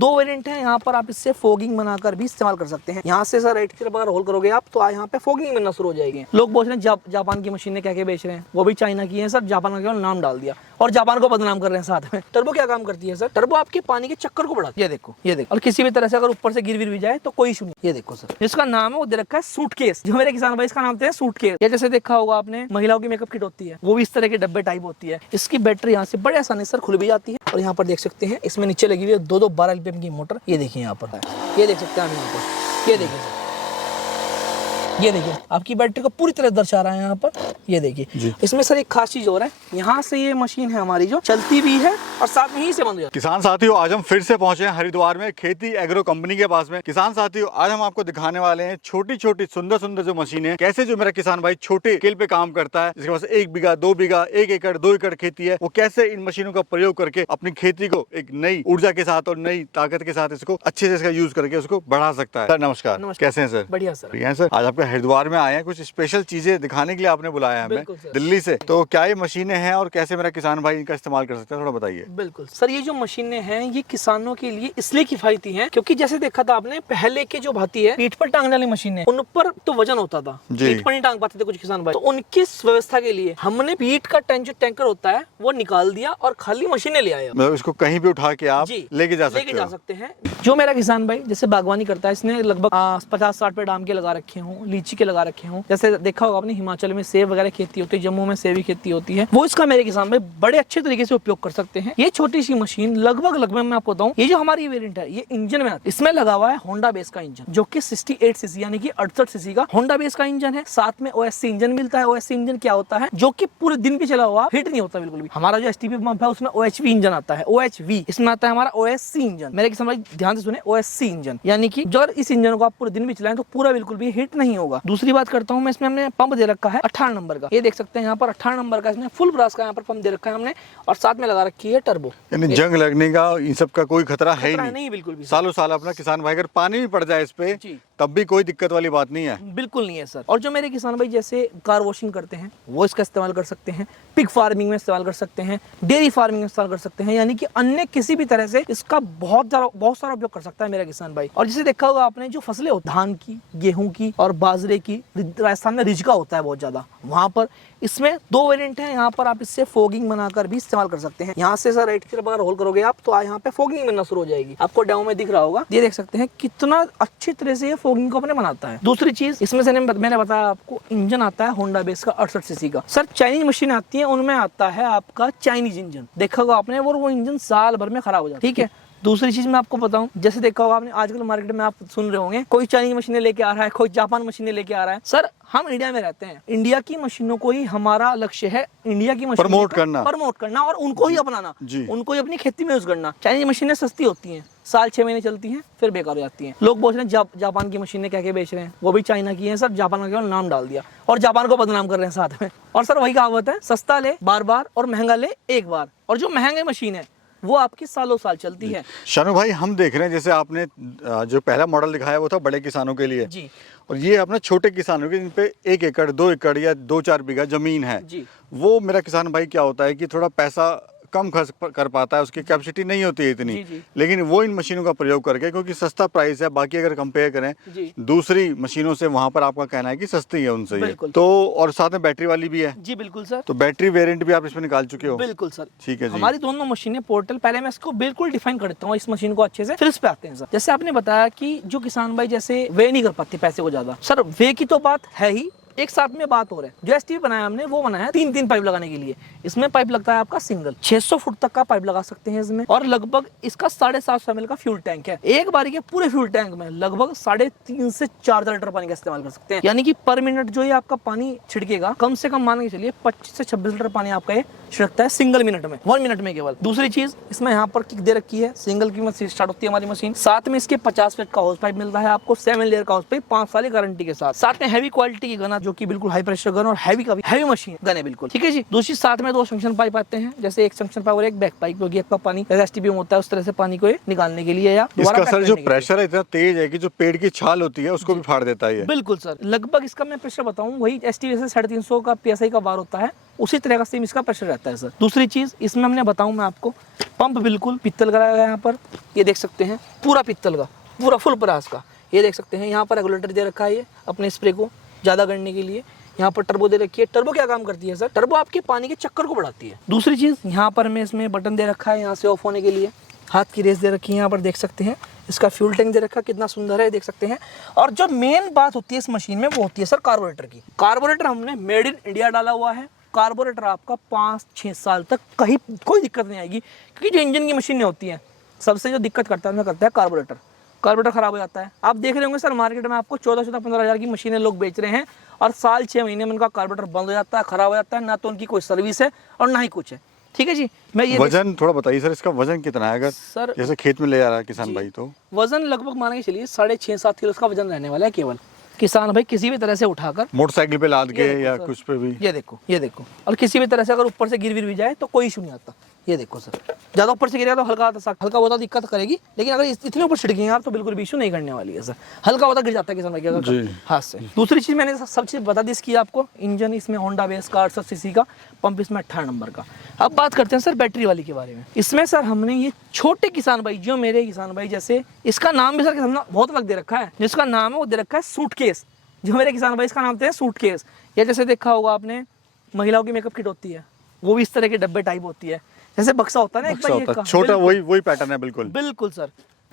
दो वेरिएंट है यहाँ पर, आप इससे फोगिंग बनाकर भी इस्तेमाल कर सकते हैं। यहाँ से सर राइट की तरफ अगर होल करोगे आप तो यहाँ पे फोगिंग बनना शुरू हो जाएगी। लोग बोल रहे हैं जापान की मशीनें क्या क्या बेच रहे हैं, वो भी चाइना की है सर। जापान का केवल नाम डाल दिया और जापान को बदनाम कर रहे हैं साथ में। टर्बो क्या काम करती है सर? टर्बो आपके पानी के चक्कर को बढ़ाती है। ये देखो, ये देखो, और किसी भी तरह से अगर ऊपर से गिर भी जाए तो कोई इशू नहीं। ये देखो सर, जिसका नाम है वो दे रखा है सूटकेस। जो मेरे किसान भाई इसका नाम है सूटकेस। या जैसे देखा होगा आपने महिलाओं की मेकअप किट होती है, वो भी इस तरह के डब्बे टाइप होती है। इसकी बैटरी यहाँ से बड़े आसानी से खुल भी जाती है। और यहाँ पर देख सकते हैं इसमें नीचे लगी हुई है 12 LPM की मोटर। ये देखिए यहाँ पर, ये देख सकते हैं आप यहाँ पर, ये देखिए सर, ये देखिए आपकी बैटरी को पूरी तरह दर्शा रहा है यहाँ पर। ये देखिए इसमें सर एक खास चीज और है, यहाँ से ये मशीन है हमारी जो चलती भी है और साथ में ही से बंद हो जाती है। किसान साथियों, आज हम फिर से पहुंचे हैं हरिद्वार में खेती एग्रो कंपनी के पास में। किसान साथियों, आज हम आपको दिखाने वाले हैं छोटी छोटी सुंदर सुंदर जो मशीनें, कैसे जो मेरा किसान भाई छोटे स्केल पे काम करता है, जिसके पास 1 बीघा 2 बीघा 1 एकड़ 2 एकड़ खेती है, वो कैसे इन मशीनों का प्रयोग करके अपनी खेती को एक नई ऊर्जा के साथ और नई ताकत के साथ इसको अच्छे से इसका यूज करके उसको बढ़ा सकता है। सर नमस्कार, कैसे हैं सर? बढ़िया सर। बढ़िया सर, आज आपके हरिद्वार में आए हैं, कुछ स्पेशल चीजें दिखाने के लिए आपने बुलाया हमें दिल्ली से। तो क्या ये मशीनें हैं और कैसे मेरा किसान भाई इनका इस्तेमाल कर सकता है, थोड़ा बताइए। बिल्कुल सर, ये जो मशीनें हैं ये किसानों के लिए इसलिए किफायती हैं क्योंकि जैसे देखा था आपने पहले के जो भाती है पीठ पर टांगने वाली मशीनें, उन पर तो वजन होता था, पीठ पर नहीं टांग पाते थे कुछ किसान भाई। तो उनकी व्यवस्था के लिए हमने पीठ का जो टैंकर होता है वो निकाल दिया और खाली मशीनें ले आया। मतलब इसको कहीं भी उठा के आप लेके जा सकते हैं। जो मेरा किसान भाई जैसे बागवानी करता है, इसने लगभग 50-60 पेड़ आम के लगा रखे हों, लीची के लगा रखे हों। जैसे देखा होगा आपने हिमाचल में सेब वगैरह खेती होती है, जम्मू में सेब की खेती होती है, वो इसका मेरे किसान भाई बड़े अच्छे तरीके से उपयोग कर सकते हैं। ये छोटी सी मशीन लगभग मैं आपको बताऊं, ये जो हमारी वेरिएंट है ये इंजन में इसमें लगा हुआ है होंडा बेस का इंजन, जो कि 68 सीसी यानी कि 68 सीसी का होंडा बेस का इंजन है। साथ में OSC इंजन मिलता है। OSC इंजन क्या होता है? जो कि पूरे दिन भी चला हुआ, हिट नहीं होता बिल्कुल भी। हमारा जो STP पंप है उसमें OHV इंजन आता है, OHV इसमें आता है हमारा OSC इंजन। मेरे किसान भाई ध्यान से सुने, OSC इंजन यानी कि अगर इस इंजन को आप पूरे दिन भी चलाएं तो पूरा बिल्कुल भी हिट नहीं होगा। दूसरी बात करता हूँ मैं, इसमें हमने पंप दे रखा है 18 नंबर का। ये देख सकते हैं यहाँ पर 18 नंबर का इसमें फुल ब्रास का यहाँ पर पंप दे रखा है हमने, और साथ में लगा रखी है टर्बो। यानी जंग लगने का इन सब का कोई खतरा है ही नहीं, बिल्कुल भी। सालों साल अपना किसान भाई अगर पानी भी पड़ जाए इस पे तब भी कोई दिक्कत वाली बात नहीं है, बिल्कुल नहीं है सर। और जो मेरे किसान भाई जैसे कार वॉशिंग करते हैं वो इसका इस्तेमाल कर सकते हैं, पिग फार्मिंग में इस्तेमाल कर सकते हैं, डेयरी फार्मिंग में इस्तेमाल कर सकते हैं, यानी कि अन्य किसी भी तरह से इसका बहुत सारा उपयोग कर सकता है मेरा किसान भाई। और जैसे देखा होगा आपने जो फसलें होती धान की, गेहूं की और बाजरे की, राजस्थान में रिजका होता है बहुत ज्यादा, वहां पर इसमें दो वेरिएंट है। यहाँ पर आप इससे फोगिंग बनाकर भी इस्तेमाल कर सकते हैं। यहाँ से सर राइट की तरफ अगर होल करोगे आप तो यहाँ पे फोगिंग बनना शुरू हो जाएगी। आपको डेमो में दिख रहा होगा, ये देख सकते हैं कितना अच्छी तरह से ये फोगिंग को अपने बनाता है। दूसरी चीज इसमें से मैंने बताया आपको इंजन आता है होंडा बेस का 68 सीसी का। सर चाइनीज मशीन आती है उनमें आता है आपका चाइनीज इंजन, देखा होगा आपने, वो इंजन साल भर में खराब हो जाता है। ठीक है, दूसरी चीज मैं आपको बताऊं, जैसे देखा होगा आपने आजकल मार्केट में आप सुन रहे होंगे कोई चाइनीज मशीनें लेके आ रहा है, कोई जापान मशीनें लेके आ रहा है। सर हम इंडिया में रहते हैं, इंडिया की मशीनों को ही हमारा लक्ष्य है, इंडिया की मशीनों प्रमोट करना और उनको ही अपनाना, उनको ही अपनी खेती में यूज करना। चाइनीज मशीनें सस्ती होती हैं, साल 6 महीने चलती हैं फिर बेकार हो जाती हैं। लोग बोल रहे हैं जापान की मशीनें क्या क्या बेच रहे हैं, वो भी चाइना की हैं सर। जापान का केवल नाम डाल दिया और जापान को बदनाम कर रहे हैं साथ में। और सर वही कहावत है, सस्ता ले बार बार और महंगा ले एक बार। और जो महंगी मशीन है वो आपकी सालों साल चलती है। शानू भाई, हम देख रहे हैं जैसे आपने जो पहला मॉडल दिखाया वो था बड़े किसानों के लिए जी, और ये अपना छोटे किसानों के जिन पे 1 एकड़ 2 एकड़ या 2-4 बीघा जमीन है जी, वो मेरा किसान भाई क्या होता है कि थोड़ा पैसा कम खर्च कर पाता है, उसकी कैपेसिटी नहीं होती है इतनी जी। लेकिन वो इन मशीनों का प्रयोग करके, क्योंकि सस्ता प्राइस है, बाकी अगर कंपेयर करें दूसरी मशीनों से, वहां पर आपका कहना है कि सस्ती है उनसे ये तो, और साथ में बैटरी वाली भी है जी। बिल्कुल सर, तो बैटरी वेरिएंट भी आप इसमें निकाल चुके हो? बिल्कुल सर, ठीक है जी। हमारी दोनों मशीनें पोर्टल, पहले मैं इसको बिल्कुल डिफाइन कर देता हूँ इस मशीन को अच्छे से, फिर इस पे आते हैं सर। जैसे आपने बताया कि जो किसान भाई जैसे वे नहीं कर पाते पैसे को ज्यादा, सर वे की तो बात है ही, एक साथ में बात हो रहा है। जो STP बनाया हमने वो बनाया है 3 पाइप लगाने के लिए। इसमें पाइप लगता है आपका सिंगल, 600 फुट तक का पाइप लगा सकते हैं इसमें, और लगभग इसका 750 ml का फ्यूल टैंक है। एक बारी के पूरे फ्यूल टैंक में लगभग 3.5 से 4 लीटर पानी का इस्तेमाल कर सकते हैं, यानी कि पर मिनट जो ये आपका पानी छिड़केगा कम से कम मान के चलिए 25 से 26 लीटर पानी आपका ये छिड़कता है सिंगल मिनट में, 1 मिनट में केवल। दूसरी चीज इसमें यहाँ पर किक दे रखी है, सिंगल की मशीन स्टार्ट होती है हमारी मशीन। साथ में इसके 50 फीट का होस पाइप मिलता है आपको, 7 लेयर का होस पाइप, 5 साल की गारंटी के साथ। साथ में हैवी क्वालिटी की गन, जो की बिल्कुल हाई प्रेशर गन और हैवी मशीन गन है बिल्कुल, ठीक है जी। दूसरी साथ में 2 जंक्शन पाइप आते हैं, जैसे एक जंक्शन पाइप और एक बैक पाइप, क्योंकि आपका पानी STP में होता है उस तरह से पानी को निकालने के लिए, या इसका सर जो प्रेशर है इतना तेज है कि जो पेड़ की छाल होती है उसको भी फाड़ देता है। बिल्कुल सर, लगभग इसका मैं प्रेशर बताऊं, वही STP से 350 का PSI का बार होता है, उसी तरह का सेम इसका प्रेशर रहता है सर। दूसरी चीज़ इसमें हमने बताऊं मैं आपको, पंप बिल्कुल पित्तल का लगाया गया है यहाँ पर, ये देख सकते हैं पूरा पित्तल का, पूरा फुल ब्रास का, ये देख सकते हैं। यहाँ पर रेगुलेटर दे रखा है ये अपने स्प्रे को ज़्यादा करने के लिए। यहाँ पर टर्बो दे रखी है। टर्बो क्या काम करती है सर? टर्बो आपके पानी के चक्कर को बढ़ाती है। दूसरी चीज़ यहाँ पर हमें इसमें बटन दे रखा है यहाँ से ऑफ होने के लिए, हाथ की रेस दे रखी है यहाँ पर देख सकते हैं। इसका फ्यूल टैंक दे रखा है, कितना सुंदर है देख सकते हैं। और जो मेन बात होती है इस मशीन में वो होती है सर कार्बोरेटर की। कार्बोरेटर हमने मेड इन इंडिया डाला हुआ है। कार्बोरेटर आपका 5-6 साल तक कहीं कोई दिक्कत नहीं आएगी, क्योंकि जो इंजन की मशीनें होती हैं सबसे जो दिक्कत करता है कार्बोरेटर। कार्बोरेटर खराब हो जाता है। आप देख रहे होंगे सर मार्केट में आपको 14-15 हज़ार की मशीनें लोग बेच रहे हैं और साल 6 महीने में उनका कार्बोरेटर बंद हो जाता है, खराब हो जाता है, ना तो उनकी कोई सर्विस है और ना ही कुछ है। ठीक है जी। मैं ये वजन थोड़ा बताइए सर, इसका वजन कितना है अगर सर जैसे खेत में ले जा रहा है किसान भाई? तो वजन लगभग मान के चलिए 6.5-7 किलो इसका वजन रहने वाला है केवल। किसान भाई किसी भी तरह से उठाकर मोटरसाइकिल पे लाद के या सर, कुछ पे भी, ये देखो, और किसी भी तरह से अगर ऊपर से गिर भी जाए तो कोई इशू नहीं आता। ये देखो सर, ज़्यादा ऊपर से गिरेगा तो हल्का होता दिक्कत करेगी, लेकिन अगर इतने ऊपर छिड़केंगे आप तो बिल्कुल भी इशू नहीं करने वाली है सर। हल्का होता गिर जाता है किसान भाई अगर हाथ से। दूसरी चीज़ मैंने सब चीज़ बता दी इसकी आपको। इंजन इसमें होंडा बेस का 800 सीसी का, पंप इसमें 18 नंबर का। अब बात करते हैं सर बैटरी वाली के बारे में। इसमें सर हमने ये छोटे किसान भाई, जो मेरे किसान भाई जैसे, इसका नाम भी सर हमने बहुत अलग दे रखा है। जिसका नाम है वो दे रखा है सूटकेस। जो मेरे किसान भाई इसका नाम है सूटकेस। या जैसे देखा होगा आपने महिलाओं की मेकअप किट होती है, वो भी इस तरह के डब्बे टाइप होती है, जैसे बक्सा होता है ना एक भाई छोटा, वही पैटर्न है बिल्कुल बिल्कुल सर।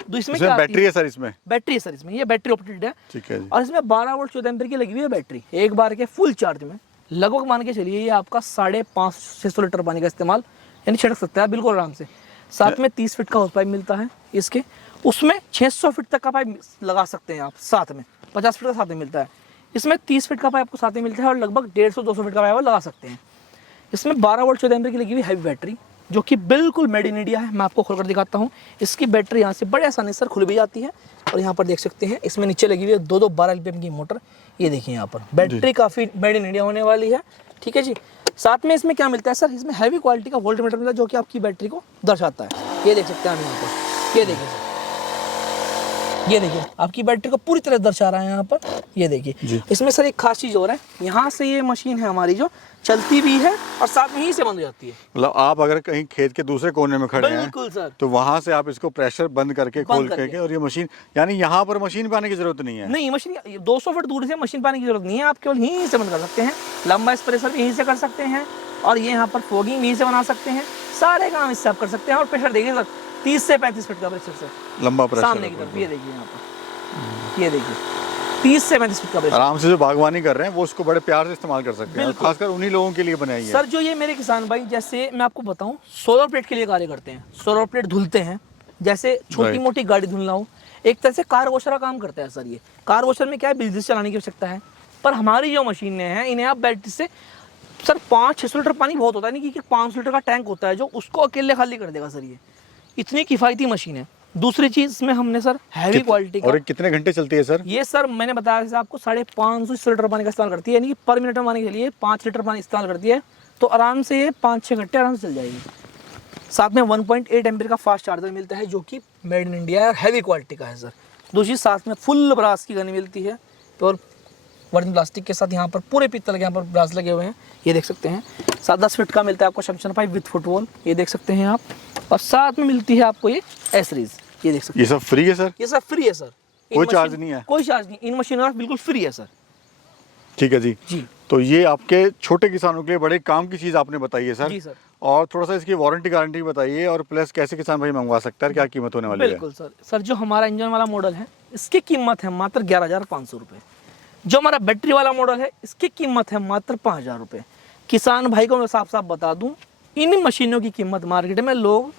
तो इसमें क्या बैटरी है सर? इसमें बैटरी है सर, इसमें ये बैटरी ऑपरेटेड है। ठीक है जी। और इसमें 12 वोल्ट 14 एम्पीयर की लगी हुई है बैटरी। एक बार के फुल चार्ज में लगभग मान के चलिए ये आपका 550-600 लीटर पानी का इस्तेमाल यानी छिड़क सकता है बिल्कुल आराम से। साथ में 30 फीट का होस पाइप मिलता है इसके, उसमें 600 फीट तक का पाइप लगा सकते हैं आप साथ में। 50 फीट का साथ में मिलता है, इसमें 30 फीट का पाइप आपको साथ में मिलता है और लगभग 150-200 फीट का पाइप लगा सकते हैं। इसमें 12 वोल्ट 14 एम्पीयर की लगी हुई हैवी बैटरी, जो कि बिल्कुल मेड इन इंडिया है। मैं आपको खोलकर दिखाता हूँ। इसकी बैटरी यहाँ से बड़े आसानी से खुल भी जाती है। और यहाँ पर देख सकते हैं इसमें नीचे लगी हुई है 2 12 LPM की मोटर। ये देखिए यहाँ पर बैटरी काफ़ी मेड इन इंडिया होने वाली है। ठीक है जी। साथ में इसमें क्या मिलता है सर? इसमें हैवी क्वालिटी का वोल्ट मीटर मिलता है, जो कि आपकी बैटरी को दर्शाता है। ये देख सकते हैं हम यहाँ पर, ये देखिए सर, ये देखिए आपकी बैटरी को पूरी तरह दर्शा रहा है यहाँ पर। ये देखिए इसमें सर एक खास चीज़ और है, यहाँ से ये मशीन है हमारी जो चलती भी है और साथ में ही से बंद हो जाती है। मतलब आप अगर कहीं खेत के दूसरे कोने में खड़े हैं बिल्कुल सर, तो वहां से आप इसको प्रेशर बंद करके खोल करके और ये मशीन, यानी यहाँ पर मशीन पे आने की जरूरत नहीं है। नहीं, मशीन 200 फीट दूर से मशीन पाने की जरूरत नहीं है। आप केवल यहीं से बंद कर सकते हैं। लंबा स्प्रेशर भी यहीं से कर सकते हैं और ये यहाँ पर फोगिंग भी यहीं से बना सकते हैं। सारे काम इससे आप कर सकते हैं। और प्रेशर देखिए सर 30 से 35 फीट का प्रेशर सर, लंबा प्रेशर सामने की तरफ। ये देखिए यहाँ पर, ये देखिए 30 से 35 फीट का प्रेशर। आराम से जो बागवानी कर रहे हैं वो उसको बड़े प्यार से इस्तेमाल कर सकते हैं, खासकर उन्हीं लोगों के लिए बनाई है सर। जो ये मेरे किसान भाई, जैसे मैं आपको बताऊं, सोलर प्लेट के लिए कार्य करते हैं। सोलर प्लेट धुलते हैं, जैसे छोटी मोटी गाड़ी धुलना हो, एक तरह से कार वॉशर का काम करता है सर। ये कार वॉशर में क्या है, बिजली से चलाने की आवश्यकता है। पर हमारी जो मशीनें हैं इन्हें आप बैटरी से सर 500-600 लीटर पानी बहुत होता है, नहीं कि 500 लीटर का टैंक होता है जो उसको अकेले खाली कर देगा सर। ये इतनी किफ़ायती मशीन है। दूसरी चीज़ इसमें हमने सर हैवी क्वालिटी का, और कितने घंटे चलती है सर? ये सर मैंने बताया जैसे आपको 550 लीटर पानी का इस्तेमाल करती है, यानी कि पर मिनट में पानी के लिए 5 लीटर पानी इस्तेमाल करती है। तो आराम से ये 5-6 घंटे आराम से चल जाएगी। साथ में 1.8 एम्पीयर का फास्ट चार्जर मिलता है, जो कि मेड इन इंडिया है और हैवी क्वालिटी का है सर। दूसरी साथ में फुल ब्रास की गन मिलती है और वर्जिन प्लास्टिक के साथ यहाँ पर पूरे पीतल के यहाँ पर ब्रास लगे हुए हैं। ये देख सकते हैं। 7-10 फीट का मिलता है आपको शमशान पाइप विद फुटबॉल, ये देख सकते हैं आप। और साथ में मिलती है आपको ये एसरीज, ये देख सकते हैं। ये सब फ्री है सर? ये सब फ्री है सर, कोई चार्ज नहीं है? कोई चार्ज नहीं, इन मशीनों का बिल्कुल फ्री है सर। ठीक है जी। जी तो ये आपके छोटे किसानों के लिए बड़े काम की चीज़ आपने बताई है सर। जी सर। और थोड़ा सा इसकी वारंटी गारंटी बताइए, और प्लस कैसे किसान भाई मंगवा सकता है, क्या कीमत होने वाली है? बिल्कुल सर। सर जो हमारा इंजन वाला मॉडल है इसकी कीमत है मात्र 11,500 रुपये। जो हमारा बैटरी वाला मॉडल है इसकी कीमत है मात्र 5,000 रुपये। किसान भाई को मैं साफ साफ बता दूं, इन मशीनों की कीमत मार्केट में लोग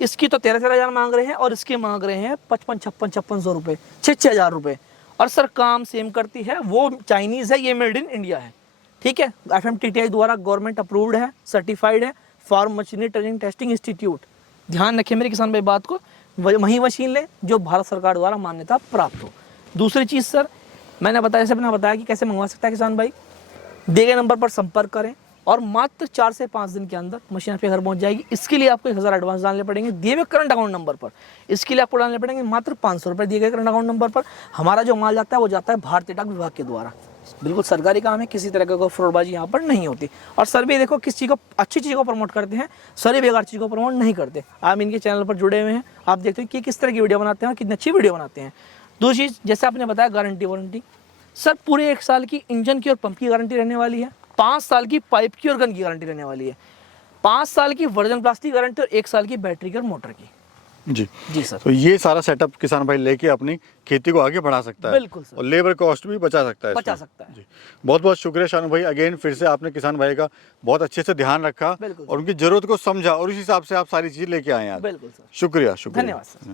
इसकी तो 13-13 हज़ार मांग रहे हैं और इसके मांग रहे हैं 55-56 रुपये, 6-6 हज़ार रुपये। और सर काम सेम करती है, वो चाइनीज़ है, ये मेड इन इंडिया है। ठीक है, FMTTI द्वारा गवर्नमेंट अप्रूव्ड है, सर्टिफाइड है, farm machinery training testing institute. ध्यान रखें मेरे किसान भाई बात को, वही मशीन लें जो भारत सरकार द्वारा मान्यता प्राप्त हो। दूसरी चीज़ सर मैंने बताया कि कैसे मंगवा सकता है किसान भाई। दिए गए नंबर पर संपर्क करें और मात्र 4 से 5 दिन के अंदर मशीन आपके घर पहुंच जाएगी। इसके लिए आपको 1000 एडवांस डालने पड़ेंगे दिए हुए करंट अकाउंट नंबर पर। इसके लिए आपको डालने पड़ेंगे मात्र 500 रुपये दिए गए करंट अकाउंट नंबर पर। हमारा जो माल जाता है वो जाता है भारतीय डाक विभाग के द्वारा। बिल्कुल सरकारी काम है, किसी तरह का कोई फ्रॉडबाजी यहाँ पर नहीं होती। और सर भी देखो किस चीज़ को, अच्छी चीज़ को प्रमोट करते हैं, सर ही बेकार चीज़ को प्रमोट नहीं करते। आप इनके चैनल पर जुड़े हुए हैं, आप देखते हैं कि किस तरह की वीडियो बनाते हैं और कितनी अच्छी वीडियो बनाते हैं। दूसरी चीज़, जैसे आपने बताया गारंटी वारंटी, सर पूरे 1 साल की इंजन की और पंप की गारंटी रहने वाली है, 5 साल की पाइप की और गन की गारंटी रहने वाली है, 5 साल की वर्जन प्लास्टिक गारंटी और 1 साल की बैटरी की और मोटर की। जी जी सर। तो ये सारा सेटअप किसान भाई लेके अपनी खेती को आगे बढ़ा सकता है। बिल्कुल सर। और लेबर कॉस्ट भी बचा सकता है बचा इसमें। सकता है। जी बहुत बहुत शुक्रिया शानू भाई, अगेन फिर से आपने किसान भाई का बहुत अच्छे से ध्यान रखा बिल्कुल और उनकी जरूरत को समझा और उस हिसाब से आप सारी चीज़ लेके आए हैं आज। बिल्कुल सर। शुक्रिया शुक्रिया। धन्यवाद सर।